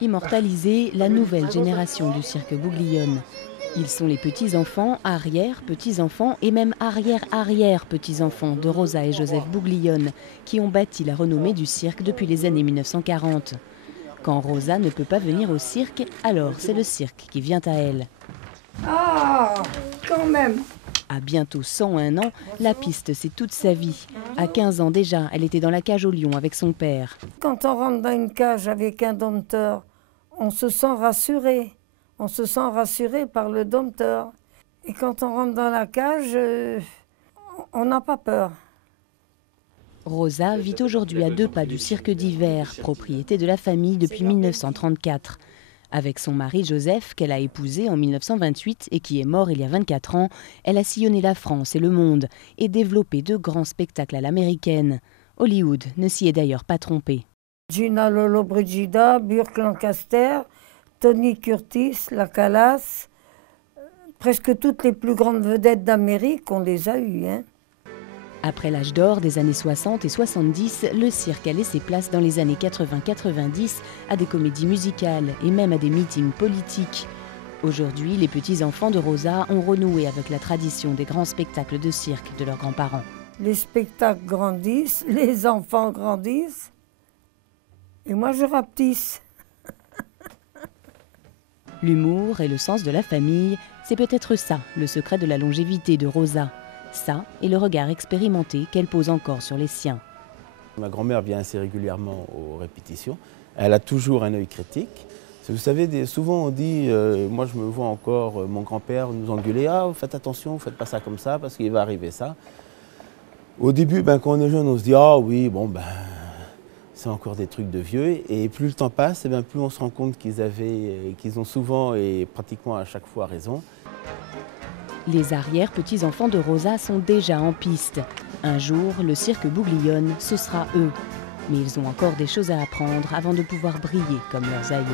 Immortaliser la nouvelle génération du cirque Bouglione. Ils sont les petits-enfants, arrière-petits-enfants et même arrière-arrière-petits-enfants de Rosa et Joseph Bouglione, qui ont bâti la renommée du cirque depuis les années 1940. Quand Rosa ne peut pas venir au cirque, alors c'est le cirque qui vient à elle. Ah, quand même! À bientôt 101 ans, la piste, c'est toute sa vie. À 15 ans déjà, elle était dans la cage au lion avec son père. Quand on rentre dans une cage avec un dompteur, on se sent rassuré. On se sent rassuré par le dompteur. Et quand on rentre dans la cage, on n'a pas peur. Rosa vit aujourd'hui à 2 pas du cirque d'hiver, propriété de la famille depuis 1934. Avec son mari Joseph, qu'elle a épousé en 1928 et qui est mort il y a 24 ans, elle a sillonné la France et le monde et développé de grands spectacles à l'américaine. Hollywood ne s'y est d'ailleurs pas trompé. Gina Lollobrigida, Burt Lancaster, Tony Curtis, La Calas, presque toutes les plus grandes vedettes d'Amérique, on les a eues. Hein. Après l'âge d'or des années 60 et 70, le cirque a laissé place dans les années 80-90 à des comédies musicales et même à des meetings politiques. Aujourd'hui, les petits-enfants de Rosa ont renoué avec la tradition des grands spectacles de cirque de leurs grands-parents. Les spectacles grandissent, les enfants grandissent, et moi je rapetisse. L'humour et le sens de la famille, c'est peut-être ça, le secret de la longévité de Rosa. Ça et le regard expérimenté qu'elle pose encore sur les siens. Ma grand-mère vient assez régulièrement aux répétitions. Elle a toujours un œil critique. Vous savez, souvent on dit, moi je me vois encore mon grand-père nous engueuler, « Ah, faites attention, faites pas ça comme ça, parce qu'il va arriver ça. » Au début, quand on est jeune, on se dit, « Ah oui, bon, c'est encore des trucs de vieux. » Et plus le temps passe, plus on se rend compte qu'ils ont souvent et pratiquement à chaque fois raison. Les arrière-petits-enfants de Rosa sont déjà en piste. Un jour, le cirque Bouglione, ce sera eux. Mais ils ont encore des choses à apprendre avant de pouvoir briller comme leurs aïeux.